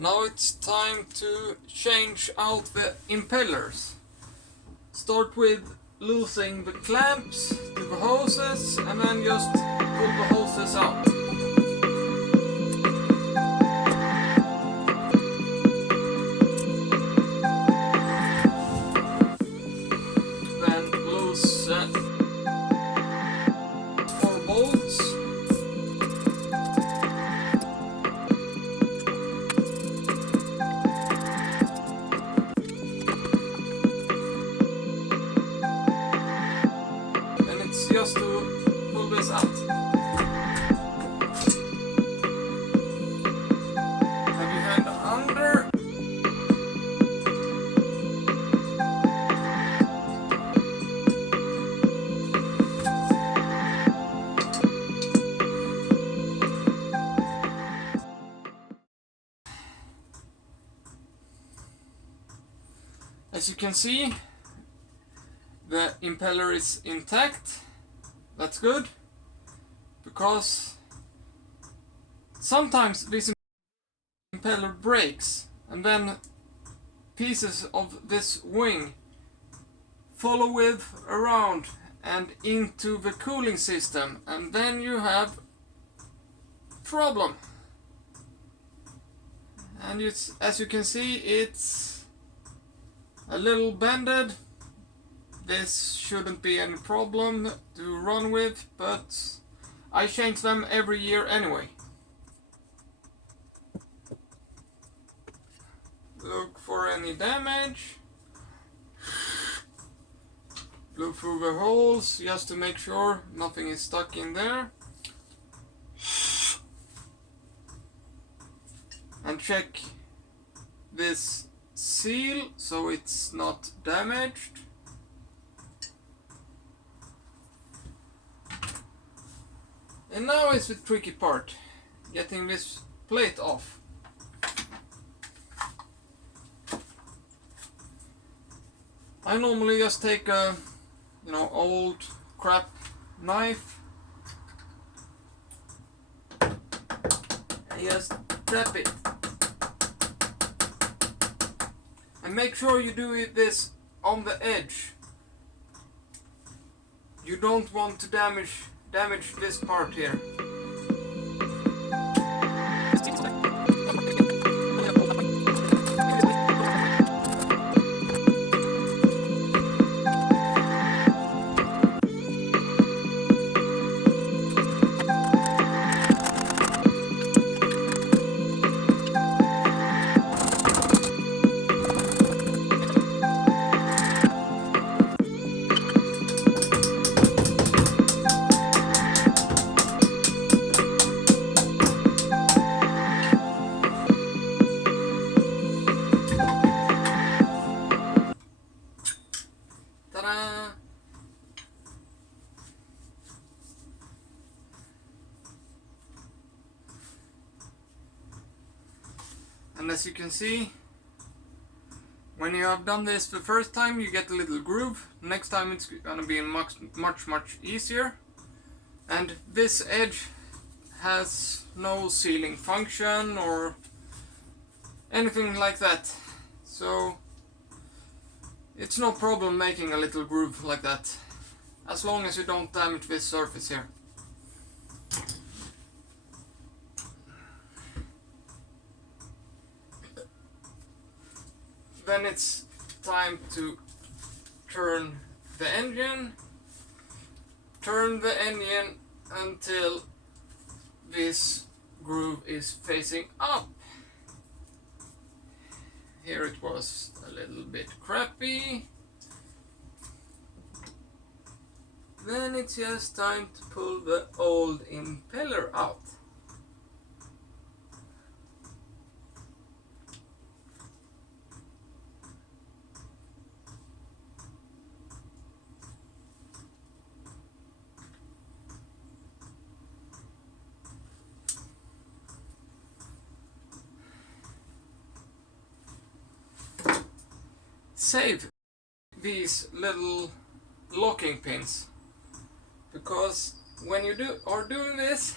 Now it's time to change out the impellers. Start with loosening the clamps to the hoses and then just pull the hoses out. Then loosen 4 bolts. Just to pull this out. Have your hand under. As you can see, the impeller is intact. That's good, because sometimes this impeller breaks and then pieces of this wing follow with around and into the cooling system, and then you have problem. And it's, as you can see, it's a little bended. This shouldn't be any problem to run with, but I change them every year anyway. Look for any damage. Look through the holes just to make sure nothing is stuck in there. And check this seal so it's not damaged. And now is the tricky part, getting this plate off. I normally just take a, old crap knife and just tap it. And make sure you do this on the edge. You don't want to damage this part here. And as you can see, when you have done this the first time, you get a little groove. Next time it's gonna be much easier. And this edge has no sealing function or anything like that, so it's no problem making a little groove like that, as long as you don't damage this surface here. Then it's time to turn the engine. Turn the engine until this groove is facing up. Here it was a little bit crappy. Then it's just time to pull the old impeller out. Save these little locking pins, because when you are doing this,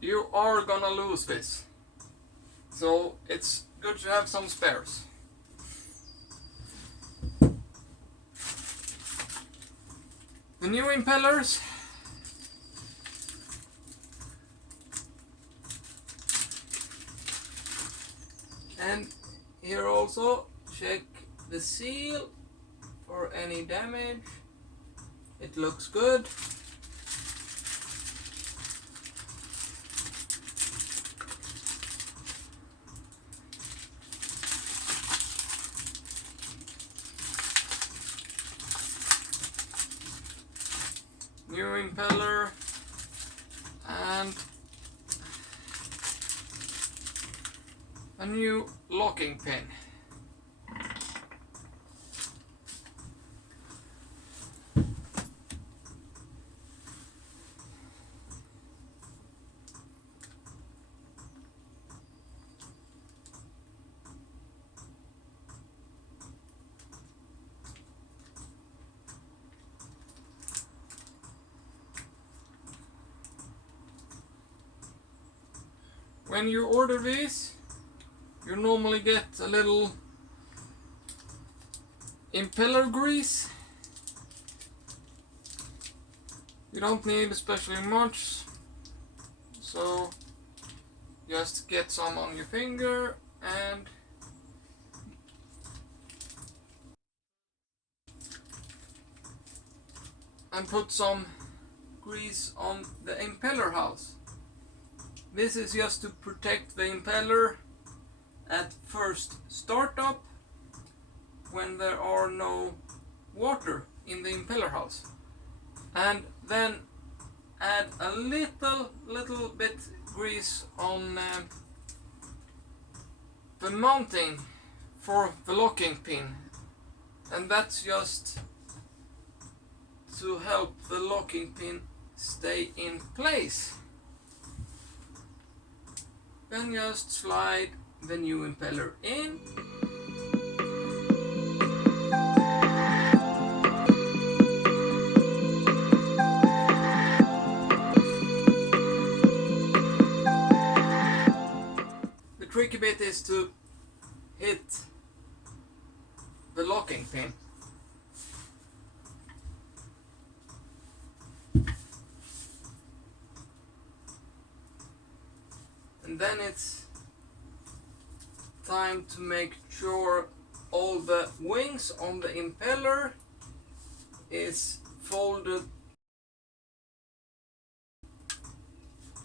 you are gonna lose this. So it's good to have some spares. The new impellers and here also check the seal for any damage. It looks good. New impeller and a new locking pin. When you order these, you normally get a little impeller grease. You don't need especially much, so just get some on your finger and put some grease on the impeller house. This is just to protect the impeller at first startup when there are no water in the impeller house, and then add a little bit grease on the mounting for the locking pin, and that's just to help the locking pin stay in place. Then just slide the new impeller in. The tricky bit is to hit the locking pin. And then it's time to make sure all the wings on the impeller is folded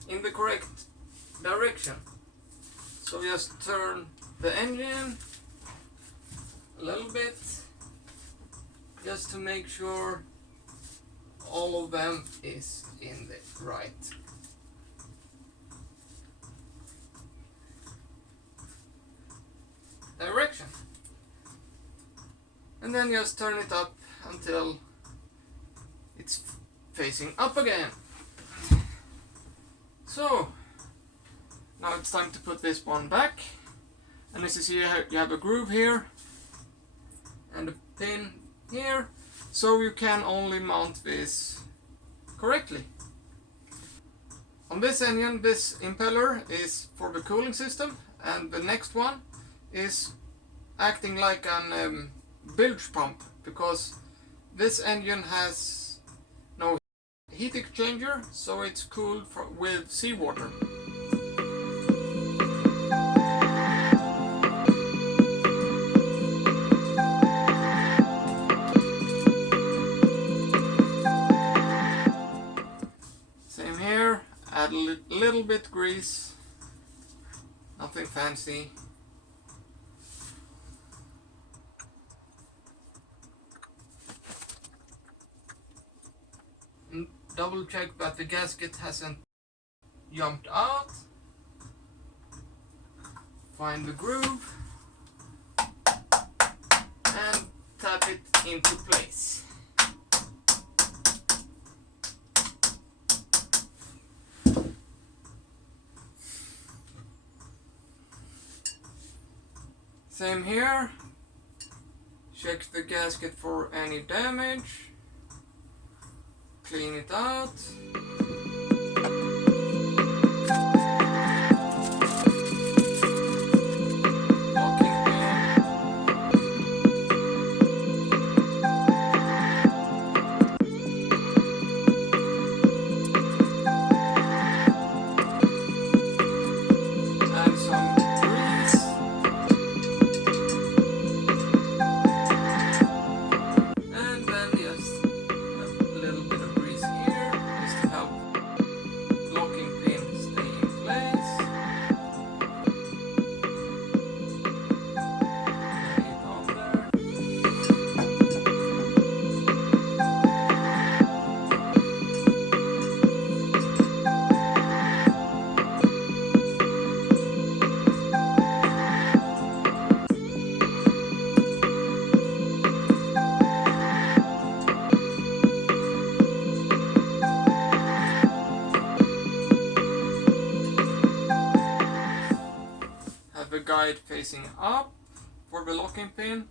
in the correct direction. So just turn the engine a little bit just to make sure all of them is in the right direction, and then just turn it up until it's facing up again. So now it's time to put this one back, and as you see, you have a groove here and a pin here, so you can only mount this correctly. On this engine, this impeller is for the cooling system, and the next one is acting like an bilge pump, because this engine has no heat exchanger, so it's cooled with seawater. Same here, add a little bit grease, nothing fancy. Double check that the gasket hasn't jumped out. Find the groove and tap it into place. Same here. Check the gasket for any damage. Clean it out. guide facing up for the locking pin.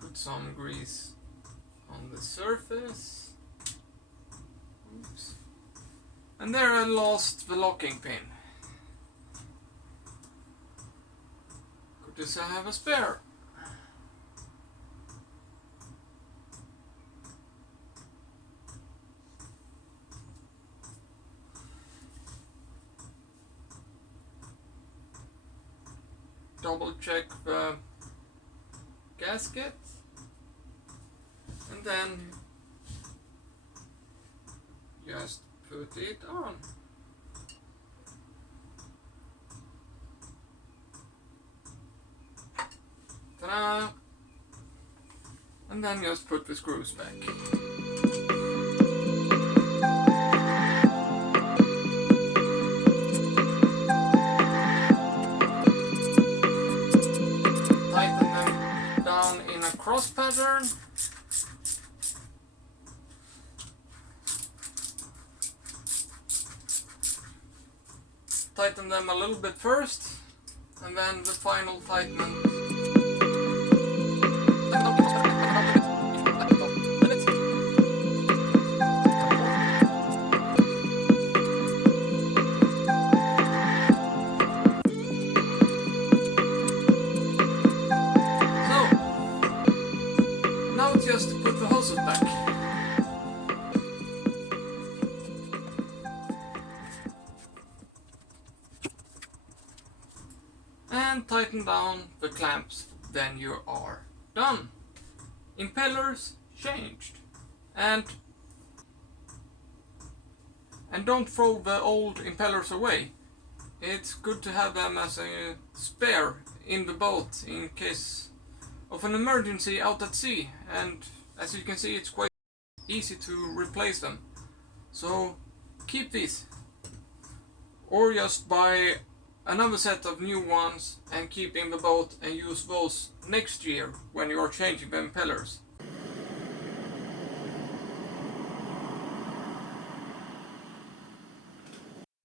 Put some grease on the surface. Oops. And there I lost the locking pin. Good as I have a spare. Double check the gasket and then just put it on. Ta-da! And then just put the screws back. Tighten them down in a cross pattern. Tighten them a little bit first, and then the final tightening. So, now just put the hoses back. And tighten down the clamps, then you are done. Impellers changed. And don't throw the old impellers away. It's good to have them as a spare in the boat in case of an emergency out at sea, and as you can see it's quite easy to replace them. So keep these, or just buy another set of new ones and keep in the boat and use those next year when you are changing the impellers.